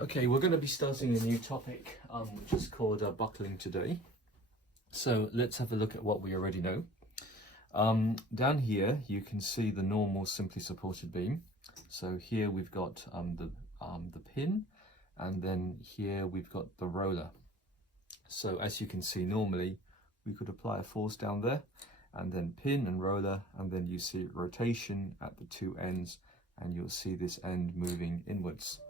Okay, we're going to be starting a new topic, which is called buckling today. So let's have a look at what we already know. Down here, you can see the normal simply supported beam. So here we've got the pin, and then here we've got the roller. So as you can see, normally we could apply a force down there, and then pin and roller, and then you see rotation at the two ends, and you'll see this end moving inwards.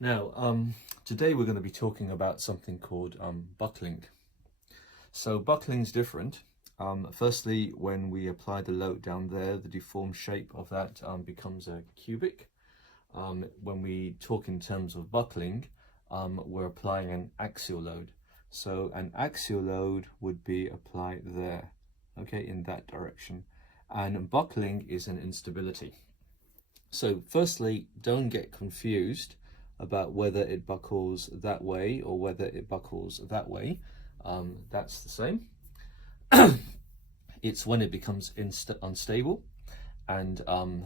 Now, today we're going to be talking about something called buckling. So buckling is different. Firstly, when we apply the load down there, the deformed shape of that becomes a cubic. When we talk in terms of buckling, we're applying an axial load. So an axial load would be applied there, okay, in that direction. And buckling is an instability. So firstly, don't get confused about whether it buckles that way or whether it buckles that way. That's the same. It's when it becomes unstable, and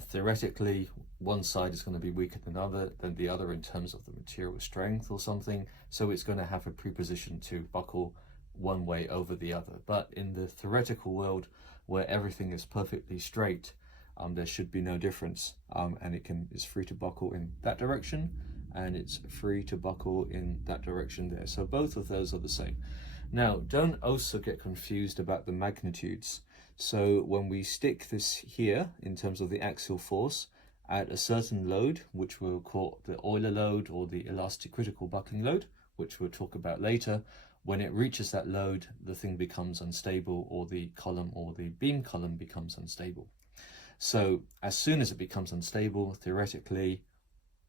theoretically one side is going to be weaker than the other in terms of the material strength or something, so it's going to have a preposition to buckle one way over the other. But in the theoretical world, where everything is perfectly straight, there should be no difference, and it's free to buckle in that direction, and it's free to buckle in that direction there. So both of those are the same. Now, don't also get confused about the magnitudes. So when we stick this here in terms of the axial force at a certain load, which we'll call the Euler load or the elastic critical buckling load, which we'll talk about later, when it reaches that load, the thing becomes unstable, or the column or the beam column becomes unstable. So as soon as it becomes unstable, theoretically,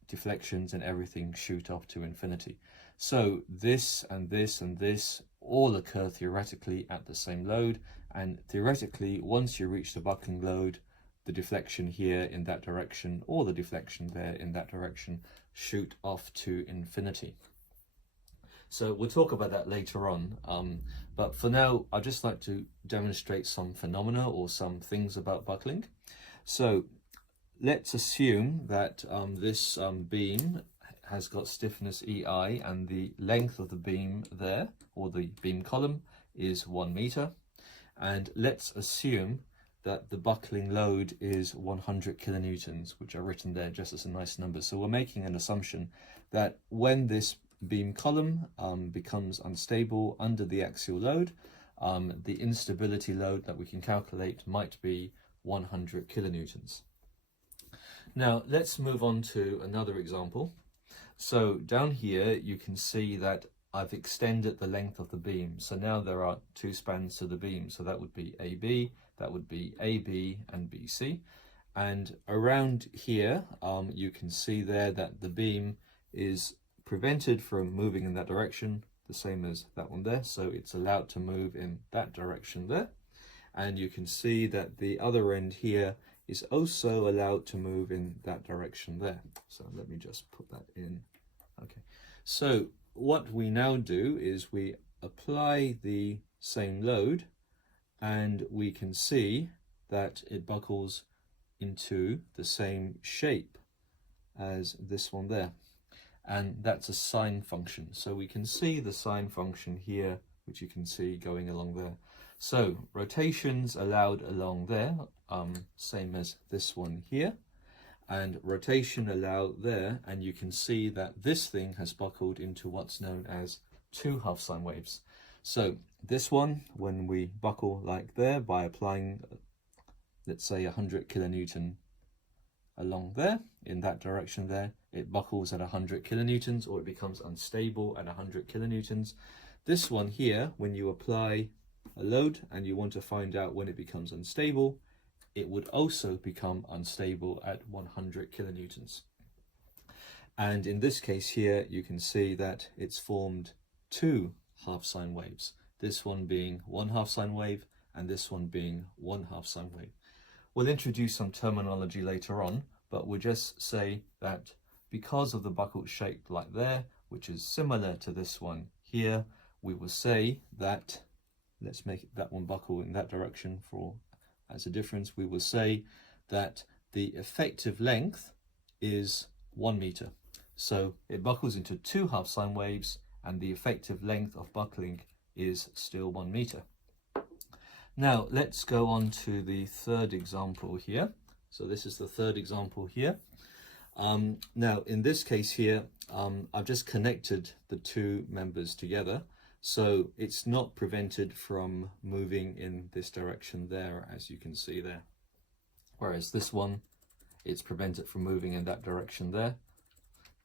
deflections and everything shoot up to infinity. So this and this and this all occur theoretically at the same load, and theoretically once you reach the buckling load, the deflection here in that direction or the deflection there in that direction shoot off to infinity. So we'll talk about that later on, but for now I'd just like to demonstrate some phenomena or some things about buckling. So let's assume that this beam has got stiffness EI, and the length of the beam there, or the beam column, is 1 meter. And let's assume that the buckling load is 100 kilonewtons, which are written there just as a nice number. So we're making an assumption that when this beam column becomes unstable under the axial load, the instability load that we can calculate might be 100 kilonewtons. Now let's move on to another example. So down here you can see that I've extended the length of the beam. So now there are two spans to the beam. So that would be AB, that would be AB and BC. And around here you can see there that the beam is prevented from moving in that direction, the same as that one there. So it's allowed to move in that direction there. And you can see that the other end here is also allowed to move in that direction there. So let me just put that in. Okay, so what we now do is we apply the same load, and we can see that it buckles into the same shape as this one there, and that's a sine function. So we can see the sine function here, which you can see going along there. So rotations allowed along there, same as this one here, and rotation allowed there, and you can see that this thing has buckled into what's known as two half sine waves. So this one, when we buckle like there by applying, let's say 100 kilonewton along there, in that direction there, it buckles at 100 kilonewtons, or it becomes unstable at 100 kilonewtons. This one here, when you apply a load and you want to find out when it becomes unstable, it would also become unstable at 100 kilonewtons. And in this case here, you can see that it's formed two half sine waves, this one being one half sine wave and this one being one half sine wave. We'll introduce some terminology later on, but we'll just say that because of the buckled shape like there, which is similar to this one here, we will say that, let's make that one buckle in that direction for as a difference, we will say that the effective length is 1 meter. So it buckles into 2 half sine waves, and the effective length of buckling is still 1 meter. Now let's go on to the third example here. So this is the third example here. Now in this case here, I've just connected the 2 members together, so it's not prevented from moving in this direction there, as you can see there. Whereas this one, it's prevented from moving in that direction there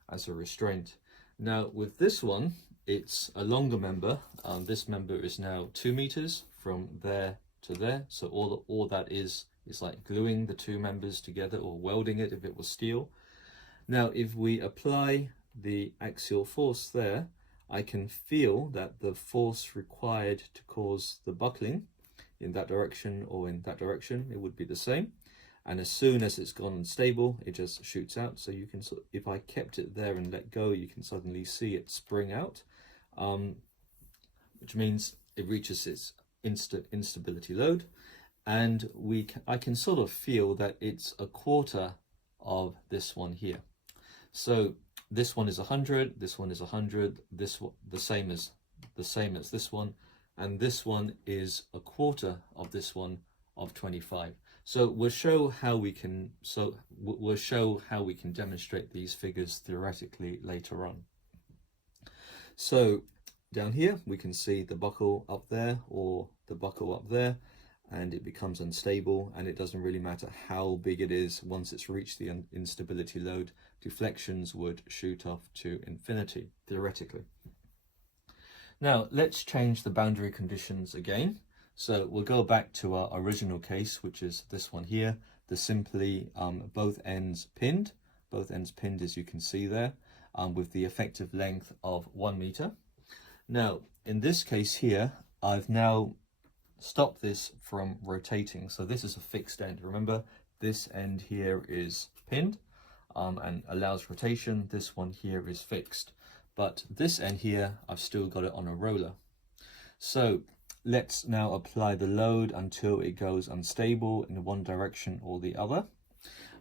as a restraint. Now with this one, it's a longer member. This member is now 2 meters from there to there. So all that is like gluing the 2 members together, or welding it if it was steel. Now if we apply the axial force there, I can feel that the force required to cause the buckling in that direction or in that direction, it would be the same. And as soon as it's gone unstable, it just shoots out. So you can, if I kept it there and let go, you can suddenly see it spring out, which means it reaches its instability load. And I can sort of feel that it's a quarter of this one here. So this one is 100, this one is 100, this one the same as this one, and this one is a quarter of this one of 25. So we'll show how we can demonstrate these figures theoretically later on. So down here we can see the buckle up there or the buckle up there, and it becomes unstable, and it doesn't really matter how big it is. Once it's reached the instability load, deflections would shoot off to infinity, theoretically. Now let's change the boundary conditions again. So we'll go back to our original case, which is this one here. The simply both ends pinned as you can see there, with the effective length of 1 meter. Now in this case here, I've now stop this from rotating. So this is a fixed end. Remember, this end here is pinned and allows rotation. This one here is fixed, but this end here, I've still got it on a roller. So let's now apply the load until it goes unstable in one direction or the other.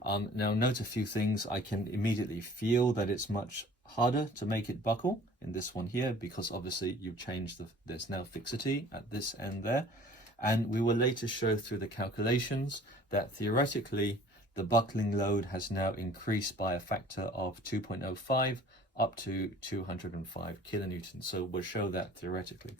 Now note a few things. I can immediately feel that it's much harder to make it buckle in this one here, because obviously you've changed there's now fixity at this end there. And we will later show through the calculations that theoretically the buckling load has now increased by a factor of 2.05 up to 205 kilonewtons. So we'll show that theoretically.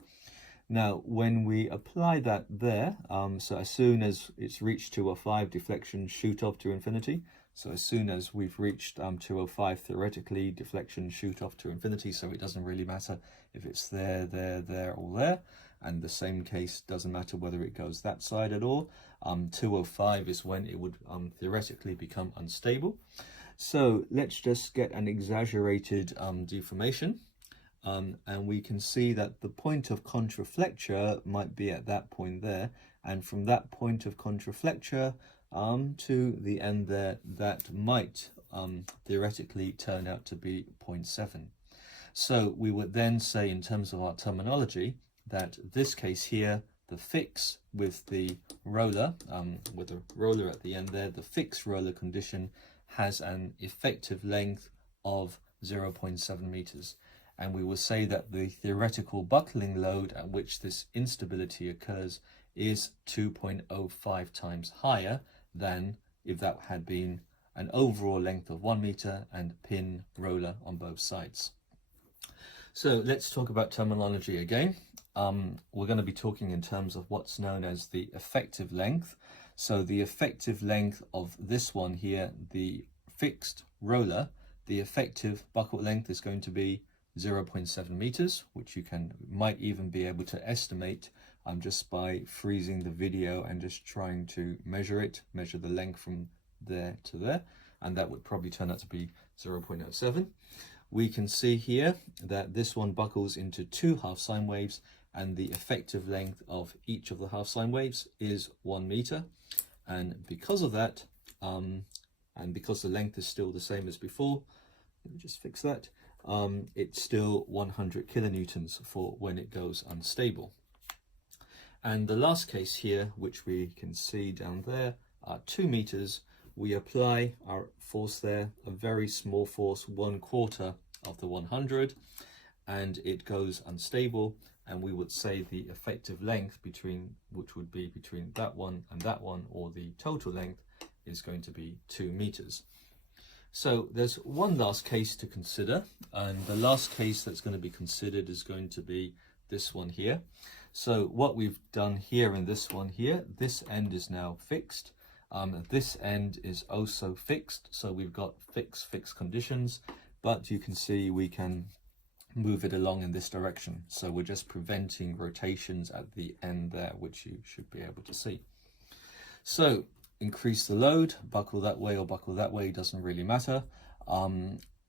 Now when we apply that there, so as soon as it's reached 205, deflections shoot off to infinity. So as soon as we've reached 205, theoretically, deflections shoot off to infinity. So it doesn't really matter if it's there, or there. And the same case doesn't matter whether it goes that side at all. 205 is when it would theoretically become unstable. So let's just get an exaggerated deformation. And we can see that the point of contraflecture might be at that point there. And from that point of contraflecture to the end there, that might theoretically turn out to be 0.7. So we would then say, in terms of our terminology, that this case here, the fix with the roller at the end there, the fixed roller condition has an effective length of 0.7 meters. And we will say that the theoretical buckling load at which this instability occurs is 2.05 times higher than if that had been an overall length of 1 meter and pin roller on both sides. So let's talk about terminology again. We're going to be talking in terms of what's known as the effective length. So the effective length of this one here, the fixed roller, the effective buckle length is going to be 0.7 meters, which you might even be able to estimate just by freezing the video and just trying to measure the length from there to there, and that would probably turn out to be 0.07. We can see here that this one buckles into 2 half sine waves, and the effective length of each of the half sine waves is 1 meter. And because of that, and because the length is still the same as before, let me just fix that, it's still 100 kilonewtons for when it goes unstable. And the last case here, which we can see down there, 2 meters, we apply our force there, a very small force, 1/4 of the 100, and it goes unstable, and we would say the effective length between, which would be between that one and that one, or the total length, is going to be 2 meters. So there's one last case to consider, and the last case that's going to be considered is going to be this one here. So what we've done here in this one here, this end is now fixed. This end is also fixed, so we've got fixed conditions, but you can see we can move it along in this direction. So we're just preventing rotations at the end there, which you should be able to see. So increase the load, buckle that way or buckle that way, doesn't really matter.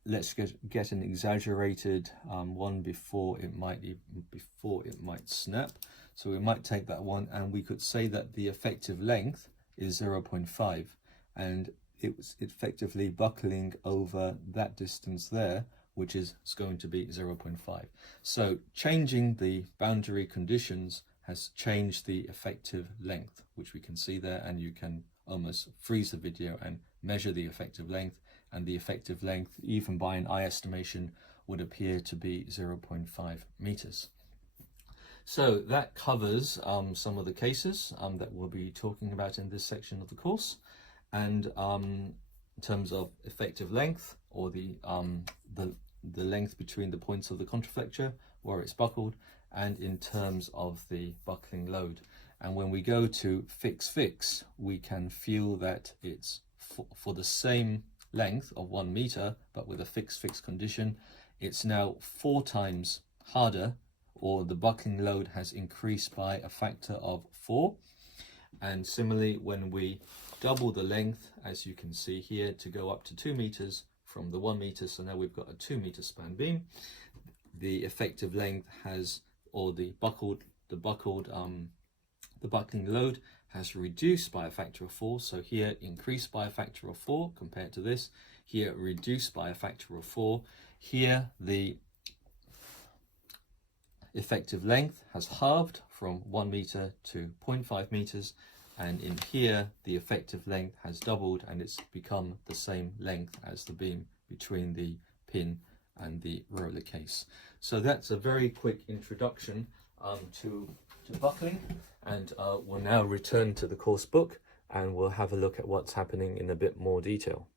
Let's get an exaggerated one before it might snap. So we might take that one, and we could say that the effective length is 0.5, and it's effectively buckling over that distance there, which is going to be 0.5. So changing the boundary conditions has changed the effective length, which we can see there, and you can almost freeze the video and measure the effective length, and the effective length, even by an eye estimation, would appear to be 0.5 meters. So that covers some of the cases that we'll be talking about in this section of the course, and in terms of effective length, or the length between the points of the contraflecture where it's buckled, and in terms of the buckling load. And when we go to fix, we can feel that it's for the same length of 1 meter, but with a fixed condition, it's now 4 times harder, or the buckling load has increased by a factor of 4. And similarly, when we double the length, as you can see here, to go up to 2 meters from the 1 meter, so now we've got a 2 meter span beam, the effective length has, or the buckling load has reduced by a factor of 4. So here increased by a factor of 4 compared to this, here reduced by a factor of 4. Here the effective length has halved from 1 meter to 0.5 meters, and in here the effective length has doubled, and it's become the same length as the beam between the pin and the roller case. So that's a very quick introduction to buckling, and we'll now return to the course book, and we'll have a look at what's happening in a bit more detail.